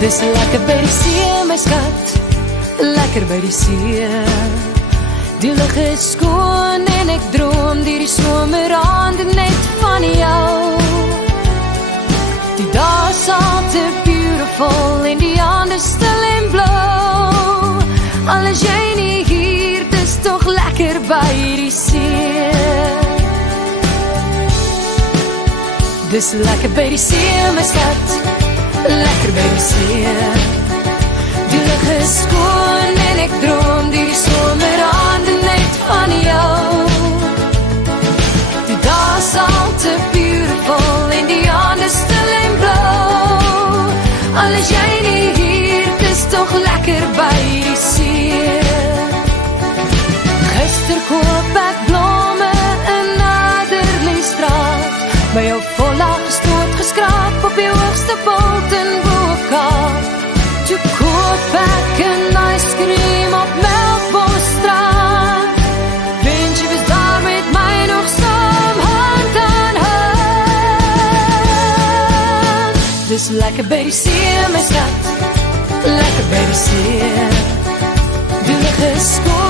Dis lekker by die see, my skat, lekker by die see. Die lug is skoon en ek droom deur die somerand net van jou. Die dae is al te beautiful en die ander stil en blou. Al is jy nie hier, dis toch lekker by die see. Dis lekker by die see, my skat, lekker by die see. Die lug is skoon en ek droom die somerand net van jou. Die dae is al te beautiful en die ander stil en blou. Al is jy nie hier, dis toch lekker by die see. Gister koop ek blomme in Adderleystraat, by jou vollag stoot geskraap op die hoogste bult in Bo-Kaap. Toe koop ek een ijscream op Melkbosstraat. Wens jy was daar met my nog saam hand aan hand. Dis lekker by die see, my skat, lekker by die see. Die lug is skoon